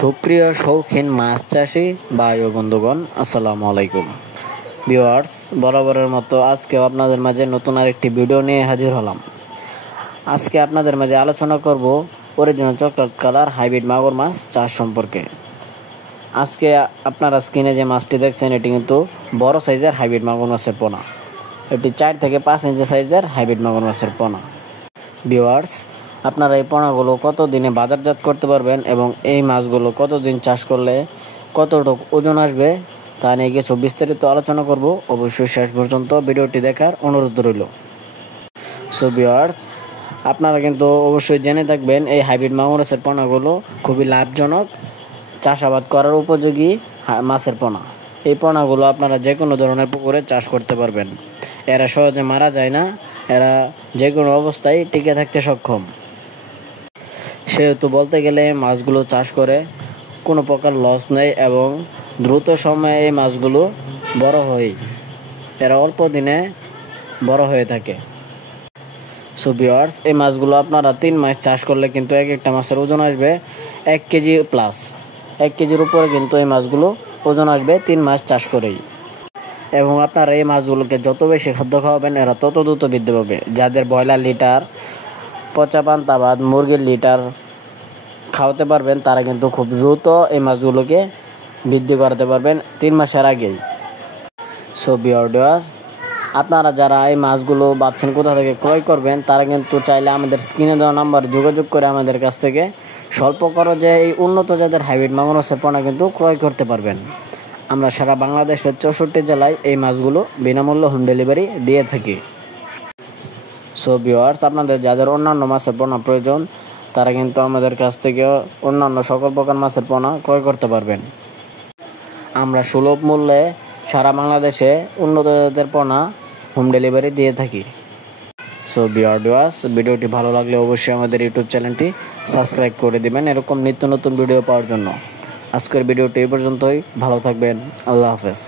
সুপ্রিয় শৌখিন মাছ চাষি ভাই ও বন্ধুগণ, আসসালামু আলাইকুম। ভিউয়ার্স, বরাবরের মতো আজকেও আপনাদের মাঝে নতুন আরেকটি ভিডিও নিয়ে হাজির হলাম। আজকে আপনাদের মাঝে আলোচনা করব অরিজিনাল চকলেট কালার হাইব্রিড মাগুর মাছ চাষ সম্পর্কে। আজকে আপনারা স্ক্রিনে যে মাছটি দেখছেন, এটি কিন্তু বড় সাইজের হাইব্রিড মাগুর মাছের পোনা। এটি 4 থেকে 5 ইঞ্চি সাইজের হাইব্রিড মাগুর মাছের পোনা। ভিউয়ার্স, আপনারা এই পোনাগুলো কতদিনে বাজারজাত করতে পারবেন এবং এই মাছগুলো কতদিন চাষ করলে কতটুকু ওজন আসবে তা নিয়ে কিছু বিস্তারিত আলোচনা করব। অবশ্যই শেষ পর্যন্ত ভিডিওটি দেখার অনুরোধ রইল। সো ভিউয়ার্স, আপনারা কিন্তু অবশ্যই জেনে থাকবেন এই হাইব্রিড মাগুর মাছের পোনাগুলো খুবই লাভজনক, চাষাবাদ করার উপযোগী মাছের পোনা। এই পোনাগুলো আপনারা যে কোনো ধরনের পুকুরে চাষ করতে পারবেন। এরা সহজে মারা যায় না, এরা যে কোনো অবস্থায় টিকে থাকতে সক্ষম। সেহেতু বলতে গেলে মাছগুলো চাষ করে কোনো প্রকার লস নেই এবং দ্রুত সময়ে এই মাছগুলো বড় হয়। এরা অল্প দিনে বড় হয়ে থাকে। সো ভিউয়ার্স, এই মাছগুলো আপনারা 3 মাস চাষ করলে কিন্তু এক একটা মাছের ওজন আসবে 1 কেজি প্লাস। 1 কেজির উপরে কিন্তু এই মাছগুলো ওজন আসবে 3 মাস চাষ করেই। এবং আপনারা এই মাছগুলোকে যত বেশি খাদ্য খাওয়াবেন, এরা তত দ্রুত বৃদ্ধি পাবে। যাদের ব্রয়লার লিটার, পচা পান্তা ভাত, মুরগির লিটার খাওয়াতে পারবেন, তারা কিন্তু খুব দ্রুত এই মাছগুলোকে বৃদ্ধি করাতে পারবেন 3 মাসের আগেই। সো ভিউয়ার্স, আপনারা যারা এই মাছগুলো ভাবছেন কোথা থেকে ক্রয় করবেন, তারা কিন্তু চাইলে আমাদের স্ক্রিনে দেওয়া নাম্বারে যোগাযোগ করে আমাদের কাছ থেকে স্বল্প খরচে এই উন্নত জাতের হাইব্রিড মাগুর মাছের পোনা কিন্তু ক্রয় করতে পারবেন। আমরা সারা বাংলাদেশের 64 জেলায় এই মাছগুলো বিনামূল্যে হোম ডেলিভারি দিয়ে থাকি। সো ভিউয়ার্স, আপনাদের যাদের অন্যান্য মাছের পোনা প্রয়োজন, তারা কিন্তু আমাদের কাছ থেকে অন্যান্য সকল প্রকার মাছের পোনা ক্রয় করতে পারবেন। আমরা সুলভ মূল্যে সারা বাংলাদেশে উন্নত জাতের পোনা হোম ডেলিভারি দিয়ে থাকি। সো ভিউয়ার্স, ভিডিওটি ভালো লাগলে অবশ্যই আমাদের ইউটিউব চ্যানেলটি সাবস্ক্রাইব করে দিবেন এরকম নিত্য নতুন ভিডিও পাওয়ার জন্য। আজকের ভিডিওটি এই পর্যন্তই। ভালো থাকবেন। আল্লাহ হাফেজ।